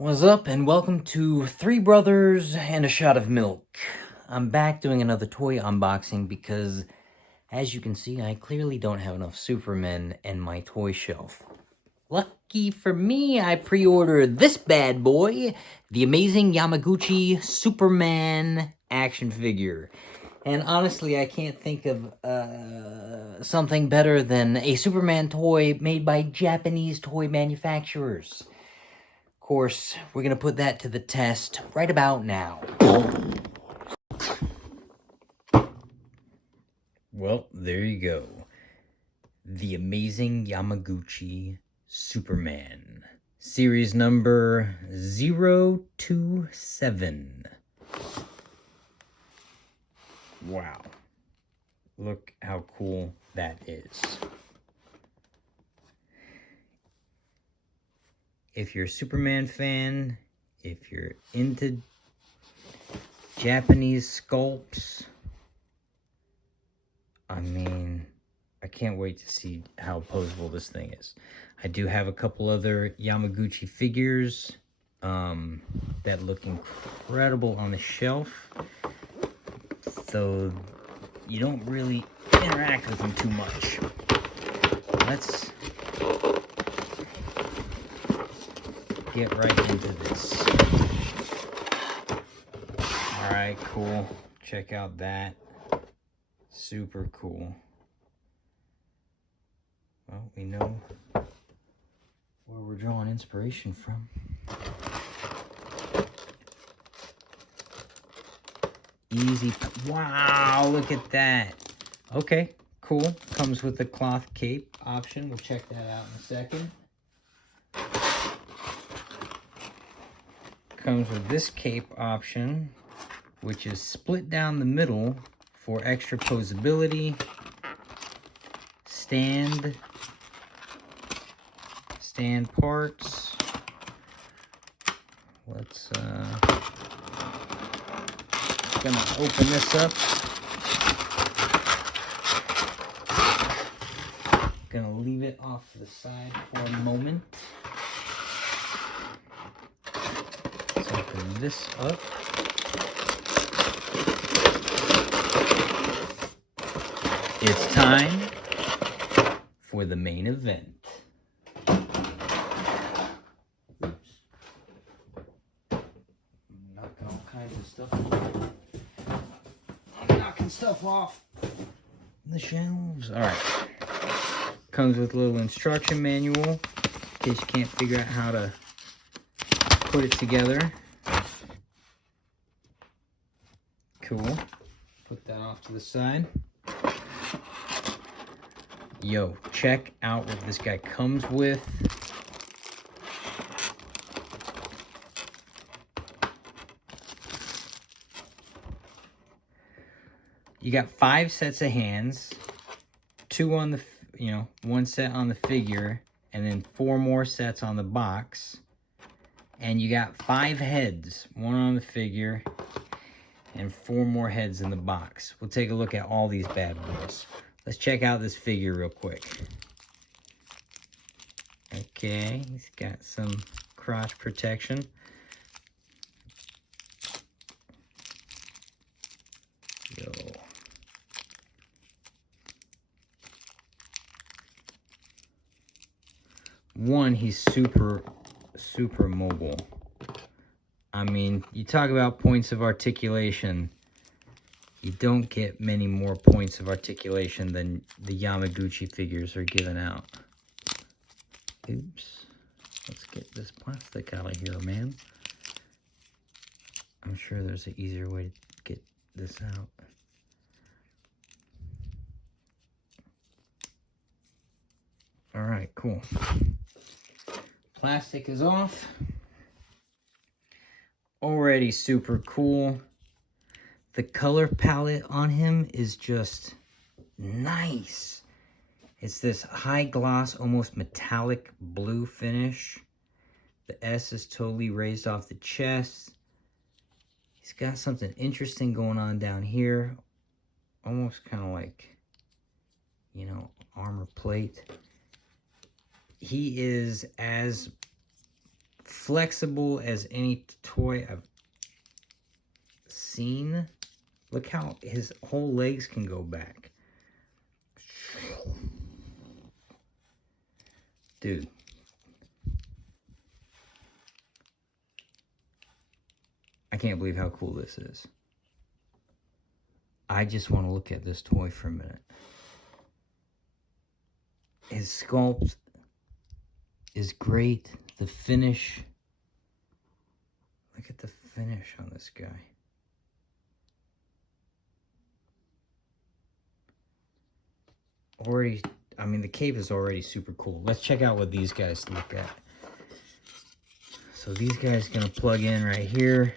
What's up, and welcome to Three Brothers and a Shot of Milk. I'm back doing another toy unboxing because, as you can see, I clearly don't have enough Supermen in my toy shelf. Lucky for me, I pre-ordered this bad boy, the amazing Yamaguchi Superman action figure. And honestly, I can't think of something better than a Superman toy made by Japanese toy manufacturers. Of course, we're going to put that to the test right about now. Well, there you go. The amazing Yamaguchi Superman. Series number 027. Wow. Look how cool that is. If you're a Superman fan, if you're into Japanese sculpts, I mean, I can't wait to see how posable this thing is. I do have a couple other Yamaguchi figures that look incredible on the shelf, though you don't really interact with them too much. Let's get right into this. Alright, cool. Check out that. Super cool. Well, we know where we're drawing inspiration from. Easy. Wow, look at that. Okay, cool. Comes with the cloth cape option. We'll check that out in a second. Comes with this cape option, which is split down the middle for extra posability. Stand parts. Let's gonna open this up. Gonna leave it off to the side for a moment. Let's open this up. It's time for the main event. Oops. Knocking all kinds of stuff off. Knocking stuff off the shelves. Alright. Comes with a little instruction manual in case you can't figure out how to put it together. Cool. Put that off to the side. Yo, check out what this guy comes with. You got 5 sets of hands, 2 on the, 1 set on the figure, and then 4 more sets on the box. And you got 5 heads, 1 on the figure, and 4 more heads in the box. We'll take a look at all these bad boys. Let's check out this figure real quick. Okay, he's got some crotch protection. Yo. One, he's super mobile. I mean, you talk about points of articulation. You don't get many more points of articulation than the Yamaguchi figures are giving out. Oops. Let's get this plastic out of here, man. I'm sure there's an easier way to get this out. Alright, cool. Plastic is off. Already super cool. The color palette on him is just nice. It's this high gloss, almost metallic blue finish. The S is totally raised off the chest. He's got something interesting going on down here. Almost kind of like, armor plate. He is as flexible as any toy I've seen. Look how his whole legs can go back. Dude. I can't believe how cool this is. I just want to look at this toy for a minute. His sculpt is great. The finish. Look at the finish on this guy. Already, I mean, the cape is already super cool. Let's check out what these guys look at. So these guys are gonna plug in right here.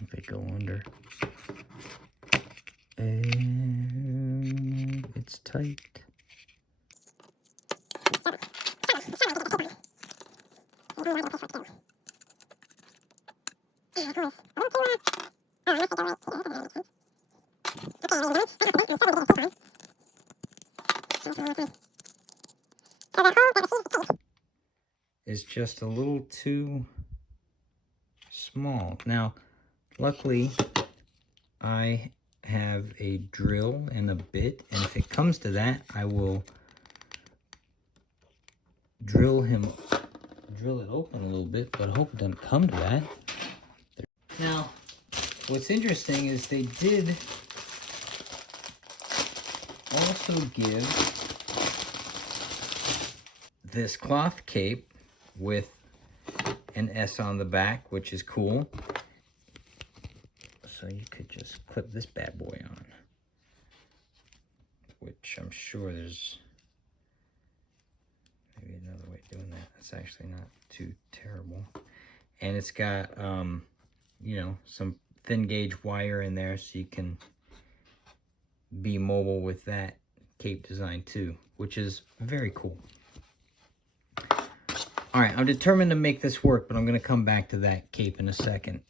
If they go under. And it's tight. Is just a little too small. Now, luckily, I have a drill and a bit, and if it comes to that, I will drill it open a little bit, but I hope it doesn't come to that. Now, what's interesting is they did also give this cloth cape with an S on the back, which is cool. So you could just clip this bad boy on, which I'm sure there's maybe another way of doing that. It's actually not too terrible. And it's got, you know, some thin gauge wire in there so you can be mobile with that cape design too, which is very cool. All right, I'm determined to make this work, but I'm going to come back to that cape in a second.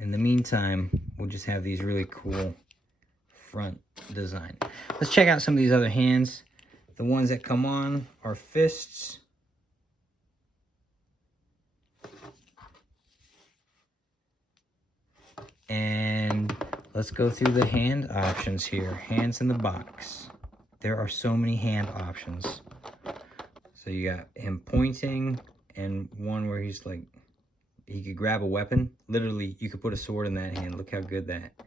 In the meantime, we'll just have these really cool front design. Let's check out some of these other hands. The ones that come on are fists. And let's go through the hand options here. Hands in the box. There are so many hand options. So you got him pointing and one where he's like, he could grab a weapon. Literally, you could put a sword in that hand. Look how good that. You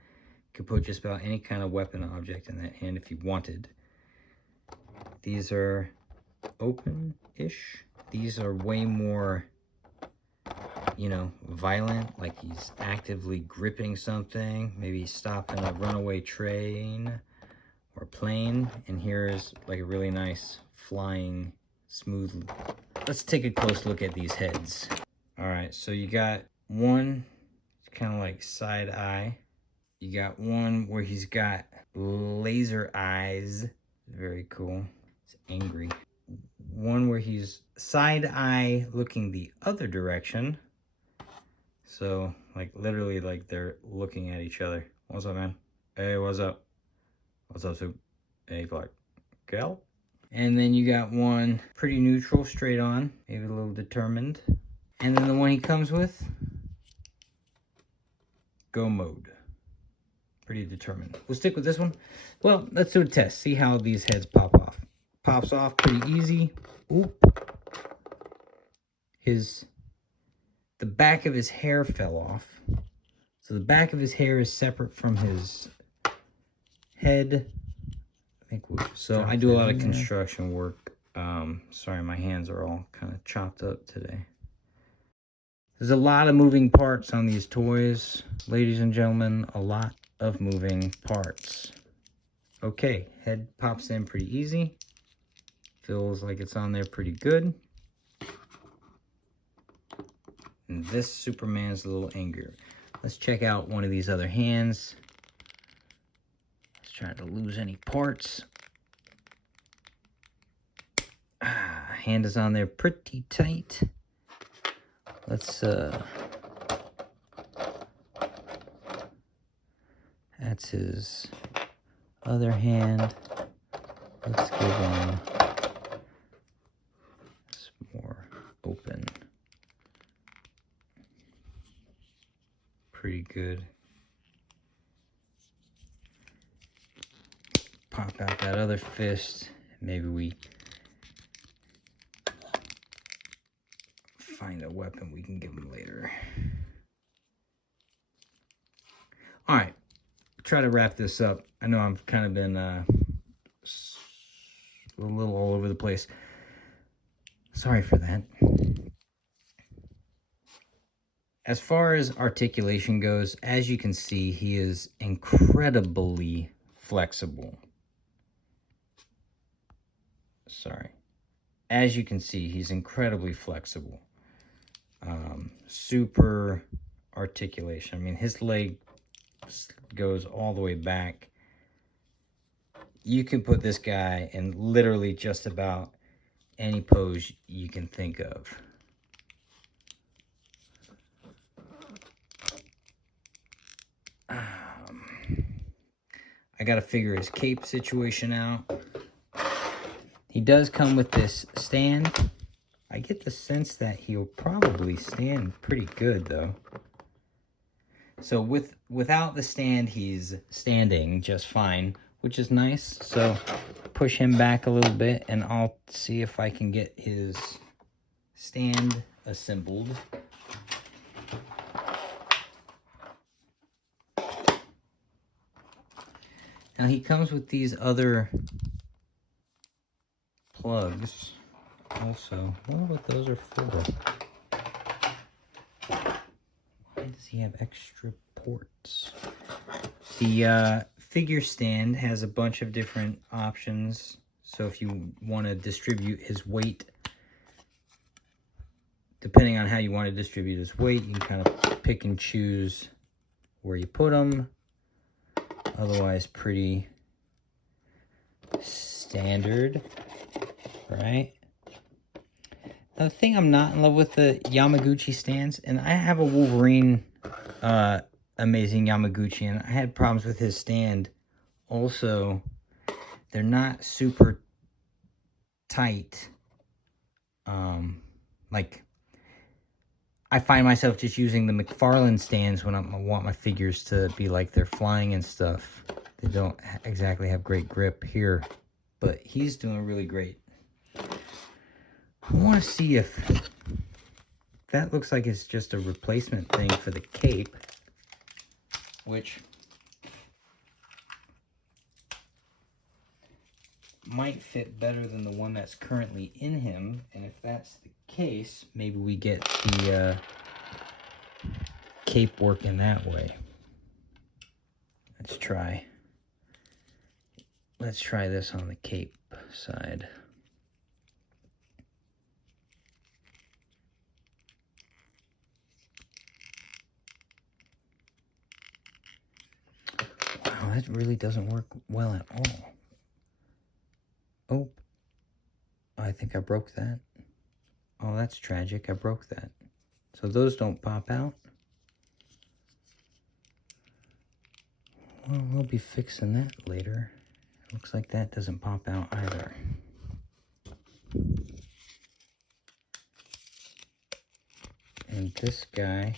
could put just about any kind of weapon object in that hand if you wanted. These are open-ish. These are way more, you know, violent, like he's actively gripping something. Maybe he's stopping a runaway train or plane. And here's like a really nice flying smooth. Let's take a close look at these heads. All right, so you got one, it's kind of like side eye. You got one where he's got laser eyes. Very cool. It's angry. One where he's side eye looking the other direction. So, like, literally, like, they're looking at each other. What's up, man? Hey, what's up? What's up, Soup? Hey, Clark. Cal? And then you got one pretty neutral, straight on. Maybe a little determined. And then the one he comes with, go mode. Pretty determined. We'll stick with this one. Well, let's do a test. See how these heads pop off. Pops off pretty easy. Oop. The back of his hair fell off. So the back of his hair is separate from his head. So I do a lot of construction work. Sorry, my hands are all kind of chopped up today. There's a lot of moving parts on these toys. Ladies and gentlemen, a lot of moving parts. Okay, head pops in pretty easy. Feels like it's on there pretty good. And this Superman's a little angrier. Let's check out one of these other hands. Let's try not to lose any parts. Hand is on there pretty tight. Let's, that's his other hand. Let's give him this more open. Pretty good. Pop out that other fist. Maybe we find a weapon we can give him later. All right, try to wrap this up. I know I've kind of been a little all over the place. Sorry for that. As far as articulation goes, as you can see, he is incredibly flexible. Sorry. As you can see, he's incredibly flexible. Super articulation. I mean, his leg goes all the way back. You can put this guy in literally just about any pose you can think of. I gotta figure his cape situation out. He does come with this stand. I get the sense that he'll probably stand pretty good though. So without the stand, he's standing just fine, which is nice. So push him back a little bit and I'll see if I can get his stand assembled. Now he comes with these other plugs also. I wonder what those are for. Why does he have extra ports? The figure stand has a bunch of different options. So if you want to distribute his weight, depending on how you want to distribute his weight, you can kind of pick and choose where you put him. Otherwise, pretty standard, right? Now, the thing I'm not in love with the Yamaguchi stands, and I have a Wolverine Amazing Yamaguchi, and I had problems with his stand. Also, they're not super tight. Like, I find myself just using the McFarlane stands when I want my figures to be like they're flying and stuff. They don't exactly have great grip here, but he's doing really great. I want to see if that looks like it's just a replacement thing for the cape, which might fit better than the one that's currently in him. And if that's the case, maybe we get the cape working that way. Let's try this on the cape side. Wow, that really doesn't work well at all. Oh, I think I broke that. Oh, that's tragic. I broke that. So those don't pop out. Well, we'll be fixing that later. Looks like that doesn't pop out either. And this guy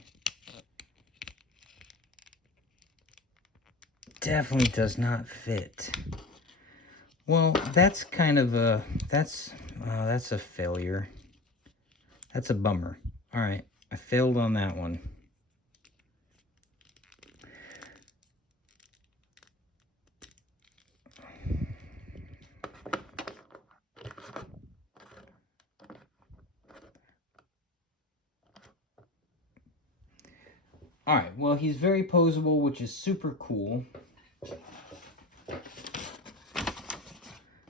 definitely does not fit. Well, that's kind of a, that's a failure. That's a bummer. All right, I failed on that one. All right, well, he's very posable, which is super cool.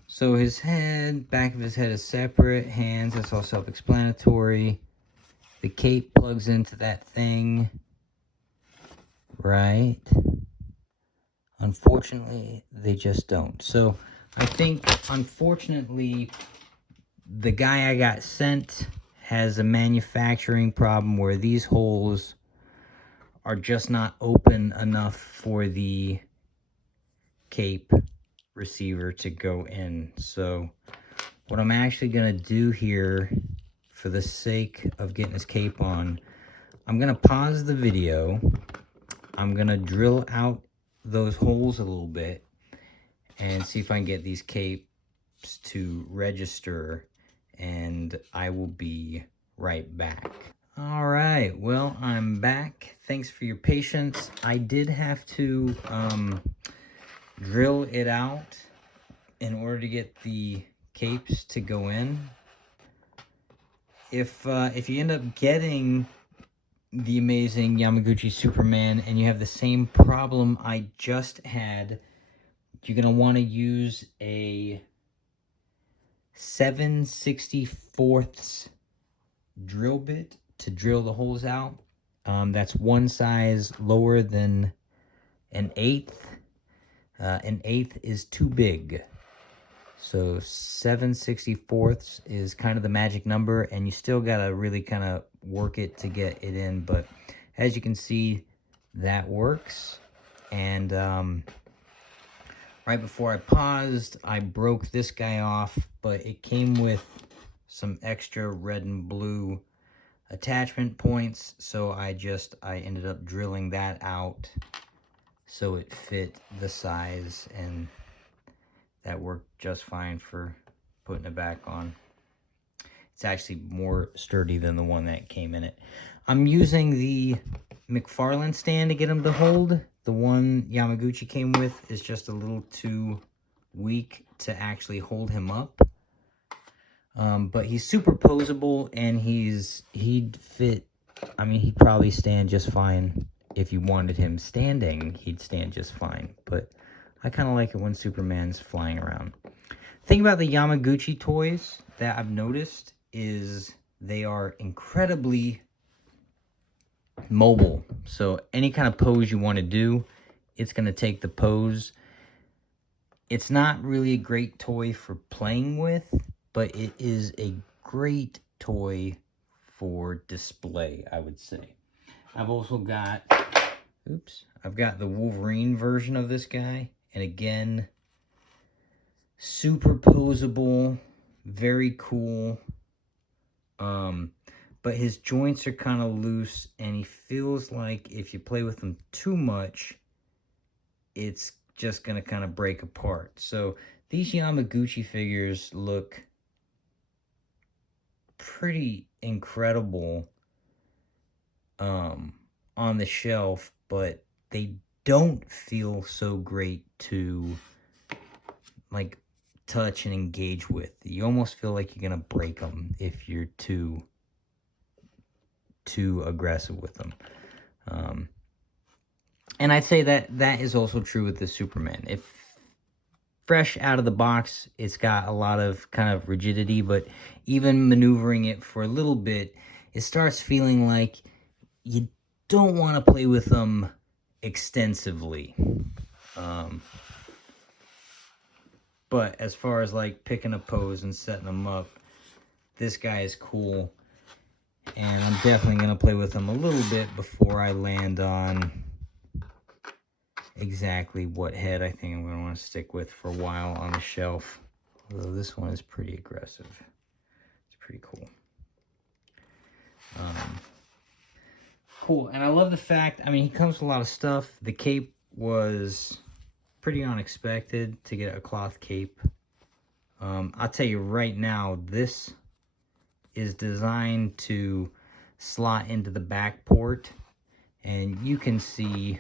So his head, back of his head is separate. Hands, that's all self-explanatory. The cape plugs into that thing. Right? Unfortunately, they just don't. So I think, unfortunately, the guy I got sent has a manufacturing problem where these holes are just not open enough for the cape receiver to go in. So what I'm actually gonna do here, for the sake of getting this cape on, I'm gonna pause the video. I'm gonna drill out those holes a little bit and see if I can get these capes to register, and I will be right back. All right, well, I'm back. Thanks for your patience. I did have to drill it out in order to get the capes to go in. If you end up getting the amazing Yamaguchi Superman and you have the same problem I just had, you're going to want to use a 7/64 drill bit to drill the holes out. That's one size lower than an 1/8. An 1/8 is too big. So 7/64 is kind of the magic number, and you still got to really kind of work it to get it in. But as you can see, that works. And right before I paused, I broke this guy off, but it came with some extra red and blue attachment points, so I ended up drilling that out so it fit the size, and that worked just fine for putting it back on. It's actually more sturdy than the one that came in it. I'm using the McFarlane stand to get him to hold. The one Yamaguchi came with is just a little too weak to actually hold him up. But he's super posable, and he'd fit. I mean, he'd probably stand just fine. If you wanted him standing, he'd stand just fine. But I kind of like it when Superman's flying around. The thing about the Yamaguchi toys that I've noticed is they are incredibly mobile. So any kind of pose you want to do, it's going to take the pose. It's not really a great toy for playing with, but it is a great toy for display, I would say. I've also got, I've got the Wolverine version of this guy. And again, super posable, very cool. But his joints are kind of loose, and he feels like if you play with him too much, it's just going to kind of break apart. So these Yamaguchi figures look pretty incredible on the shelf, but they don't feel so great to like touch and engage with. You almost feel like you're gonna break them if you're too aggressive with them. And I'd say that is also true with the Superman. If fresh out of the box, it's got a lot of kind of rigidity, but even maneuvering it for a little bit, it starts feeling like you don't want to play with them extensively. But as far as like picking a pose and setting them up, this guy is cool. And I'm definitely going to play with him a little bit before I land on exactly what head I think I'm going to want to stick with for a while on the shelf. Although this one is pretty aggressive. It's pretty cool. Cool. And I love the fact, I mean, he comes with a lot of stuff. The cape was pretty unexpected to get a cloth cape. I'll tell you right now, this is designed to slot into the back port, and you can see,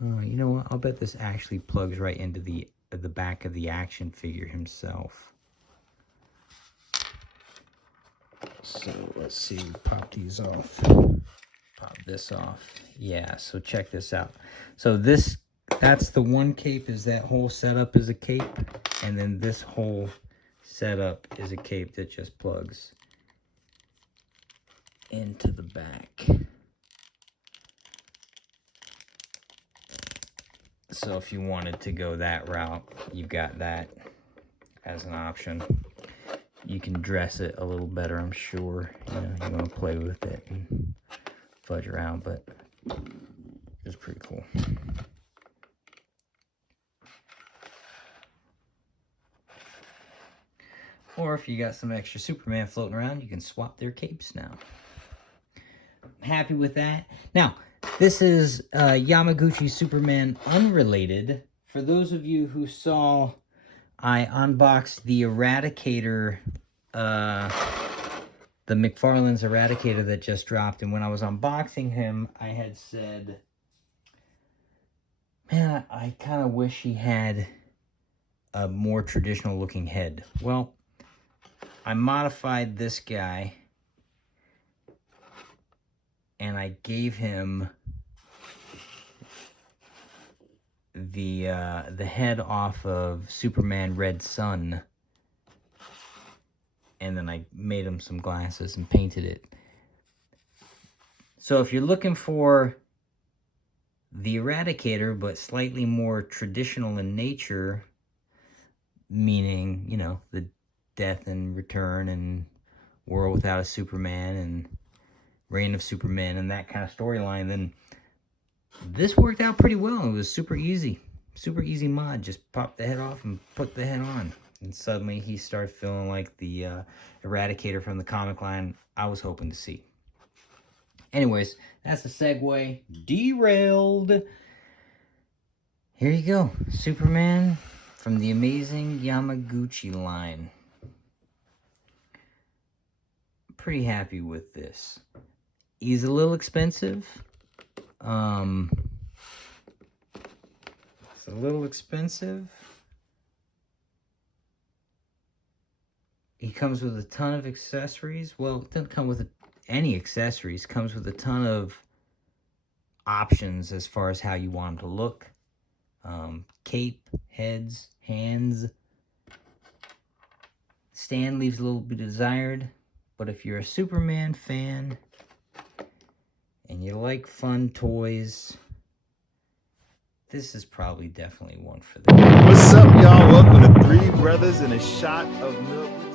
you know what, I'll bet this actually plugs right into the back of the action figure himself. So let's see, pop these off, pop this off. Yeah, so check this out. So that's the one cape, is that whole setup is a cape, and then this whole setup is a cape that just plugs into the back. So if you wanted to go that route, you've got that as an option. You can dress it a little better, I'm sure. You know, you want to play with it and fudge around, but it's pretty cool. Or if you got some extra Superman floating around, you can swap their capes now. I'm happy with that. Now, this is Yamaguchi Superman unrelated. For those of you who saw, I unboxed the Eradicator, the McFarlane's Eradicator that just dropped. And when I was unboxing him, I had said, man, I kind of wish he had a more traditional looking head. Well, I modified this guy and I gave him the head off of Superman Red Sun, and then I made him some glasses and painted it. So if you're looking for the Eradicator but slightly more traditional in nature, meaning, you know, the Death and Return and World Without a Superman and Reign of Superman and that kind of storyline, then this worked out pretty well. It was super easy mod. Just pop the head off and put the head on, and suddenly he started feeling like the Eradicator from the comic line I was hoping to see. Anyways, that's a segue. Derailed. Here you go, Superman from the amazing Yamaguchi line. Pretty happy with this. He's a little expensive. It's a little expensive. He comes with a ton of accessories. Well, it doesn't come with any accessories. It comes with a ton of options as far as how you want him to look. Cape, heads, hands. Stand leaves a little bit desired. But if you're a Superman fan and you like fun toys, this is probably definitely one for them. What's up, y'all? Welcome to Three Brothers and a Shot of Milk.